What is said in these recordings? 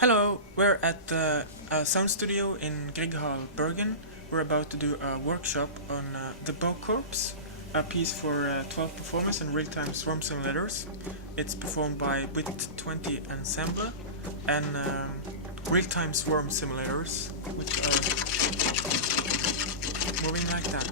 Hello, we're at the sound studio in Grieghall, Bergen. We're about to do a workshop on the Bow Corps, a piece for 12 performers and real-time swarm simulators. It's performed by BIT20 Ensemble and real-time swarm simulators, which are moving like that.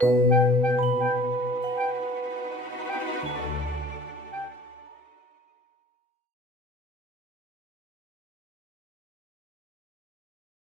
Thank